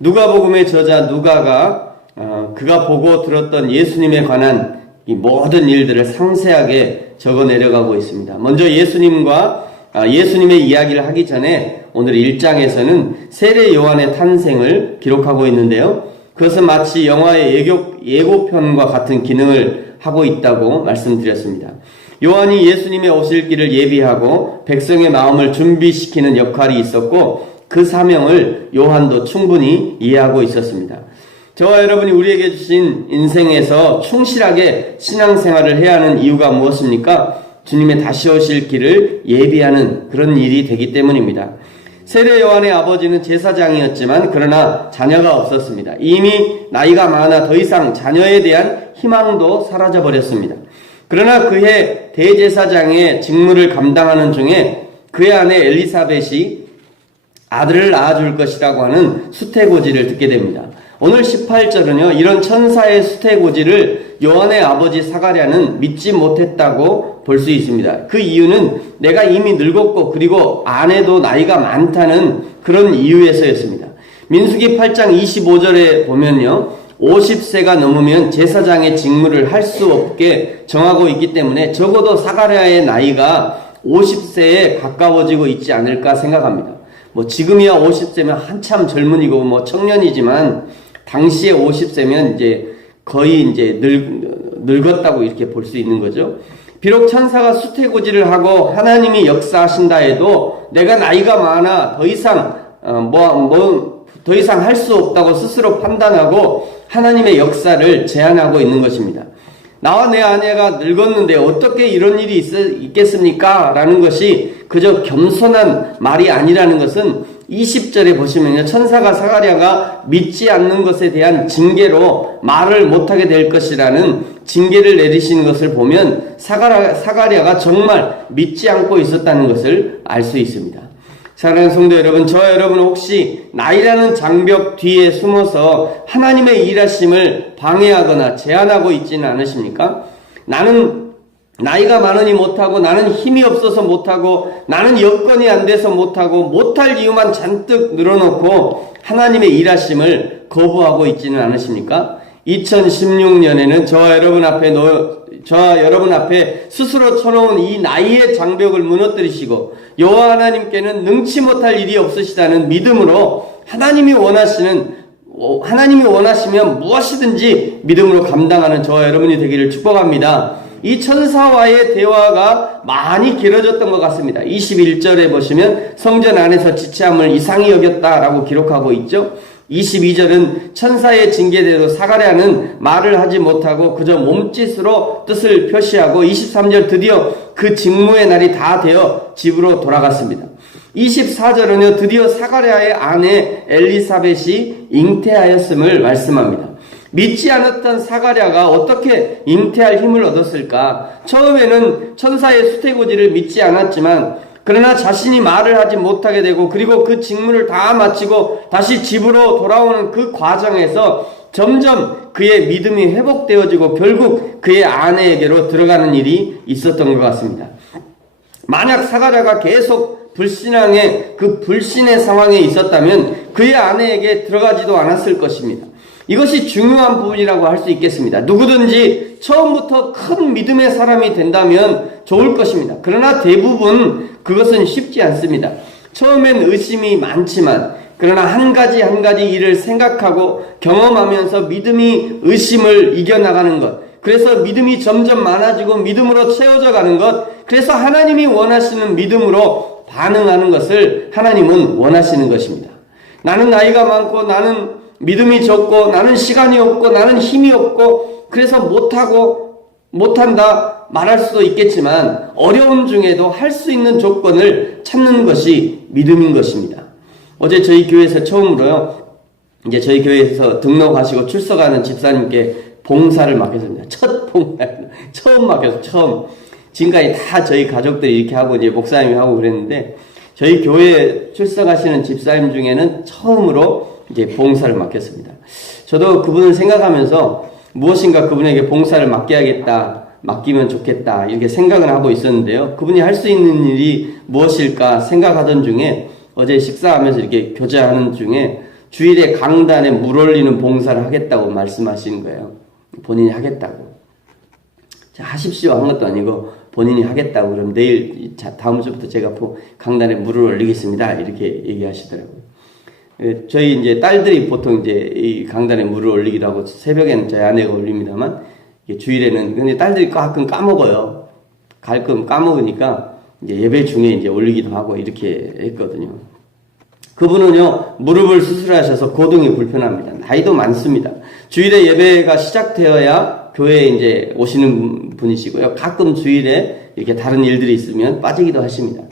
누가복음의 저자 누가가 그가 보고 들었던 예수님에 관한 이 모든 일들을 상세하게 적어 내려가고 있습니다. 먼저 예수님의 이야기를 하기 전에 오늘 1장에서는 세례 요한의 탄생을 기록하고 있는데요. 그것은 마치 영화의 예고편과 같은 기능을 하고 있다고 말씀드렸습니다. 요한이 예수님의 오실 길을 예비하고 백성의 마음을 준비시키는 역할이 있었고 그 사명을 요한도 충분히 이해하고 있었습니다. 저와 여러분이 우리에게 주신 인생에서 충실하게 신앙생활을 해야 하는 이유가 무엇입니까? 주님의 다시 오실 길을 예비하는 그런 일이 되기 때문입니다. 세례 요한의 아버지는 제사장이었지만 그러나 자녀가 없었습니다. 이미 나이가 많아 더 이상 자녀에 대한 희망도 사라져버렸습니다. 그러나 그의 대제사장의 직무를 감당하는 중에 그의 아내 엘리사벳이 아들을 낳아줄 것이라고 하는 수태고지를 듣게 됩니다. 오늘 18절은요, 이런 천사의 수태고지를 요한의 아버지 사가랴는 믿지 못했다고 볼 수 있습니다. 그 이유는 내가 이미 늙었고 그리고 아내도 나이가 많다는 그런 이유에서였습니다. 민수기 8장 25절에 보면요, 50세가 넘으면 제사장의 직무를 할 수 없게 정하고 있기 때문에 적어도 사가랴의 나이가 50세에 가까워지고 있지 않을까 생각합니다. 지금이야 50세면 한참 젊은이고 청년이지만 당시에 50세면 거의 늙었다고 이렇게 볼 수 있는 거죠. 비록 천사가 수태고지를 하고 하나님이 역사하신다 해도 내가 나이가 많아 더 이상 할 수 없다고 스스로 판단하고 하나님의 역사를 제한하고 있는 것입니다. 나와 내 아내가 늙었는데 어떻게 이런 일이 있겠습니까? 라는 것이 그저 겸손한 말이 아니라는 것은 20절에 보시면요, 천사가 사가랴가 믿지 않는 것에 대한 징계로 말을 못하게 될 것이라는 징계를 내리시는 것을 보면 사가랴가 정말 믿지 않고 있었다는 것을 알 수 있습니다. 사랑하는 성도 여러분, 저와 여러분은 혹시 나이라는 장벽 뒤에 숨어서 하나님의 일하심을 방해하거나 제한하고 있지는 않으십니까? 나는 나이가 많으니 못하고, 나는 힘이 없어서 못하고, 나는 여건이 안 돼서 못하고, 못할 이유만 잔뜩 늘어놓고 하나님의 일하심을 거부하고 있지는 않으십니까? 2016년에는 저와 여러분 앞에 스스로 쳐놓은 이 나이의 장벽을 무너뜨리시고 여호와 하나님께는 능치 못할 일이 없으시다는 믿음으로 하나님이 원하시면 무엇이든지 믿음으로 감당하는 저와 여러분이 되기를 축복합니다. 이 천사와의 대화가 많이 길어졌던 것 같습니다. 21절에 보시면 성전 안에서 지체함을 이상히 여겼다라고 기록하고 있죠. 22절은 천사의 징계대로 사가랴는 말을 하지 못하고 그저 몸짓으로 뜻을 표시하고 23절 드디어 그 직무의 날이 다 되어 집으로 돌아갔습니다. 24절은요, 드디어 사가랴의 아내 엘리사벳이 잉태하였음을 말씀합니다. 믿지 않았던 사가랴가 어떻게 잉태할 힘을 얻었을까? 처음에는 천사의 수태고지를 믿지 않았지만 그러나 자신이 말을 하지 못하게 되고 그리고 그 직무를 다 마치고 다시 집으로 돌아오는 그 과정에서 점점 그의 믿음이 회복되어지고 결국 그의 아내에게로 들어가는 일이 있었던 것 같습니다. 만약 사가랴가 계속 불신의 상황에 있었다면 그의 아내에게 들어가지도 않았을 것입니다. 이것이 중요한 부분이라고 할 수 있겠습니다. 누구든지 처음부터 큰 믿음의 사람이 된다면 좋을 것입니다. 그러나 대부분 그것은 쉽지 않습니다. 처음엔 의심이 많지만 그러나 한 가지 일을 생각하고 경험하면서 믿음이 의심을 이겨나가는 것, 그래서 믿음이 점점 많아지고 믿음으로 채워져 가는 것, 그래서 하나님이 원하시는 믿음으로 반응하는 것을 하나님은 원하시는 것입니다. 나는 나이가 많고 나는 믿음이 적고 나는 시간이 없고 나는 힘이 없고 그래서 못한다 말할 수도 있겠지만 어려운 중에도 할 수 있는 조건을 찾는 것이 믿음인 것입니다. 어제 저희 교회에서 처음으로요, 저희 교회에서 등록하시고 출석하는 집사님께 봉사를 맡겼습니다. 처음 맡겼어요. 처음. 지금까지 다 저희 가족들이 이렇게 하고 목사님이 하고 그랬는데 저희 교회에 출석하시는 집사님 중에는 처음으로 봉사를 맡겼습니다. 저도 그분을 생각하면서 무엇인가 그분에게 봉사를 맡기면 좋겠다 이렇게 생각을 하고 있었는데요. 그분이 할 수 있는 일이 무엇일까 생각하던 중에 어제 식사하면서 이렇게 교제하는 중에 주일에 강단에 물 올리는 봉사를 하겠다고 말씀하시는 거예요. 본인이 하겠다고. 자, 하십시오 한 것도 아니고 본인이 하겠다고. 그럼 내일 다음 주부터 제가 강단에 물을 올리겠습니다. 이렇게 얘기하시더라고요. 저희 이제 딸들이 보통 이제 이 강단에 물을 올리기도 하고 새벽에는 저희 아내가 올립니다만 주일에는 근데 딸들이 가끔 까먹어요. 가끔 까먹으니까 이제 예배 중에 이제 올리기도 하고 이렇게 했거든요. 그분은요 무릎을 수술하셔서 고동이 불편합니다. 나이도 많습니다. 주일에 예배가 시작되어야 교회에 이제 오시는 분이시고요. 가끔 주일에 이렇게 다른 일들이 있으면 빠지기도 하십니다.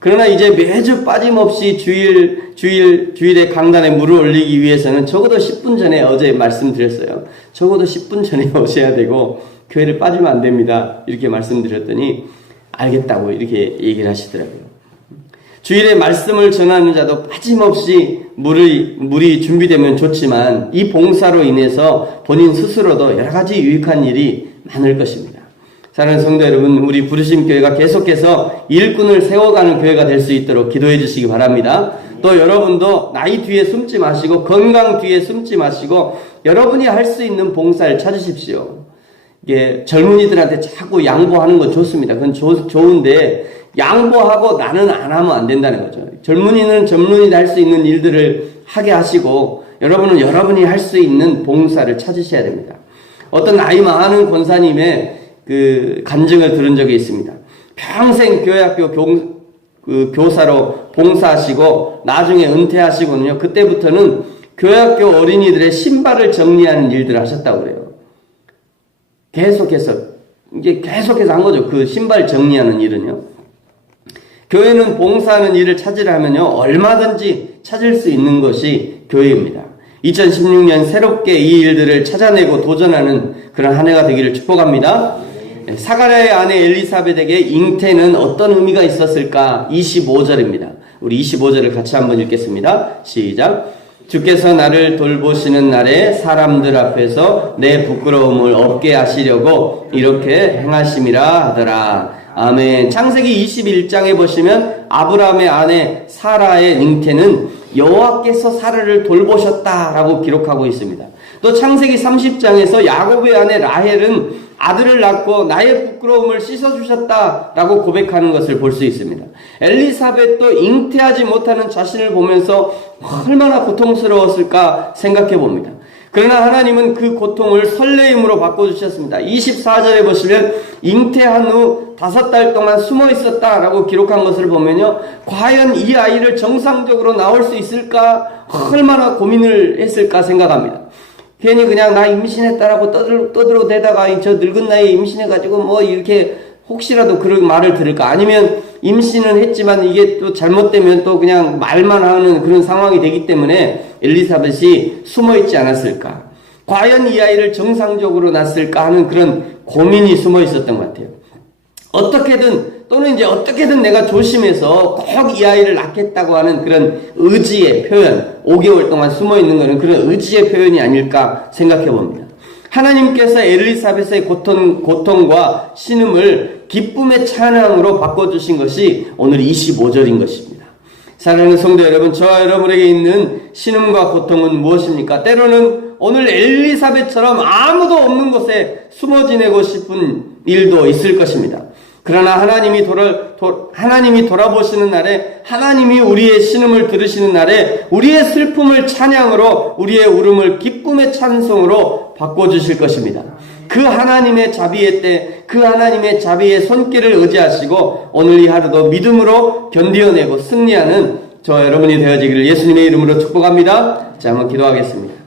그러나 이제 매주 빠짐없이 주일에 강단에 물을 올리기 위해서는 적어도 10분 전에 어제 말씀드렸어요. 적어도 10분 전에 오셔야 되고 교회를 빠지면 안 됩니다. 이렇게 말씀드렸더니 알겠다고 이렇게 얘기를 하시더라고요. 주일에 말씀을 전하는 자도 빠짐없이 물이 준비되면 좋지만 이 봉사로 인해서 본인 스스로도 여러 가지 유익한 일이 많을 것입니다. 사랑하는 성도 여러분, 우리 부르심 교회가 계속해서 일꾼을 세워가는 교회가 될 수 있도록 기도해 주시기 바랍니다. 또 여러분도 나이 뒤에 숨지 마시고 건강 뒤에 숨지 마시고 여러분이 할 수 있는 봉사를 찾으십시오. 이게 젊은이들한테 자꾸 양보하는 건 좋습니다. 그건 좋은데 양보하고 나는 안 하면 안 된다는 거죠. 젊은이는 젊은이들 할 수 있는 일들을 하게 하시고 여러분은 여러분이 할 수 있는 봉사를 찾으셔야 됩니다. 어떤 나이 많은 권사님의 그 간증을 들은 적이 있습니다. 평생 교회학교 교사로 봉사하시고 나중에 은퇴하시고는요. 그때부터는 교회학교 어린이들의 신발을 정리하는 일들을 하셨다고 그래요. 계속해서 한 거죠. 그 신발 정리하는 일은요. 교회는 봉사하는 일을 찾으려면요. 얼마든지 찾을 수 있는 것이 교회입니다. 2016년 새롭게 이 일들을 찾아내고 도전하는 그런 한 해가 되기를 축복합니다. 사가랴의 아내 엘리사벳에게 잉태는 어떤 의미가 있었을까? 25절입니다. 우리 25절을 같이 한번 읽겠습니다. 시작. 주께서 나를 돌보시는 날에 사람들 앞에서 내 부끄러움을 없게 하시려고 이렇게 행하심이라 하더라. 아멘. 창세기 21장에 보시면 아브라함의 아내 사라의 잉태는 여호와께서 사라를 돌보셨다라고 기록하고 있습니다. 또 창세기 30장에서 야곱의 아내 라헬은 아들을 낳고 나의 부끄러움을 씻어주셨다라고 고백하는 것을 볼 수 있습니다. 엘리사벳도 잉태하지 못하는 자신을 보면서 얼마나 고통스러웠을까 생각해 봅니다. 그러나 하나님은 그 고통을 설레임으로 바꿔주셨습니다. 24절에 보시면 잉태한 후 5달 동안 숨어 있었다라고 기록한 것을 보면요. 과연 이 아이를 정상적으로 낳을 수 있을까? 얼마나 고민을 했을까 생각합니다. 괜히 그냥 나 임신했다라고 떠들어대다가 저 늙은 나이에 임신해가지고 뭐 이렇게 혹시라도 그런 말을 들을까? 아니면 임신은 했지만 이게 또 잘못되면 또 그냥 말만 하는 그런 상황이 되기 때문에 엘리사벳이 숨어있지 않았을까? 과연 이 아이를 정상적으로 낳았을까 하는 그런 고민이 숨어 있었던 것 같아요. 어떻게든 내가 조심해서 꼭 이 아이를 낳겠다고 하는 그런 의지의 표현, 5개월 동안 숨어 있는 것은 그런 의지의 표현이 아닐까 생각해 봅니다. 하나님께서 엘리사벳의 고통과 신음을 기쁨의 찬양으로 바꿔주신 것이 오늘 25절인 것입니다. 사랑하는 성도 여러분, 저와 여러분에게 있는 신음과 고통은 무엇입니까? 때로는 오늘 엘리사벳처럼 아무도 없는 곳에 숨어 지내고 싶은 일도 있을 것입니다. 그러나 하나님이 돌아보시는 날에, 하나님이 우리의 신음을 들으시는 날에 우리의 슬픔을 찬양으로, 우리의 울음을 기쁨의 찬송으로 바꿔주실 것입니다. 그 하나님의 자비의 때, 그 하나님의 자비의 손길을 의지하시고 오늘 이 하루도 믿음으로 견디어내고 승리하는 저와 여러분이 되어지기를 예수님의 이름으로 축복합니다. 자, 한번 기도하겠습니다.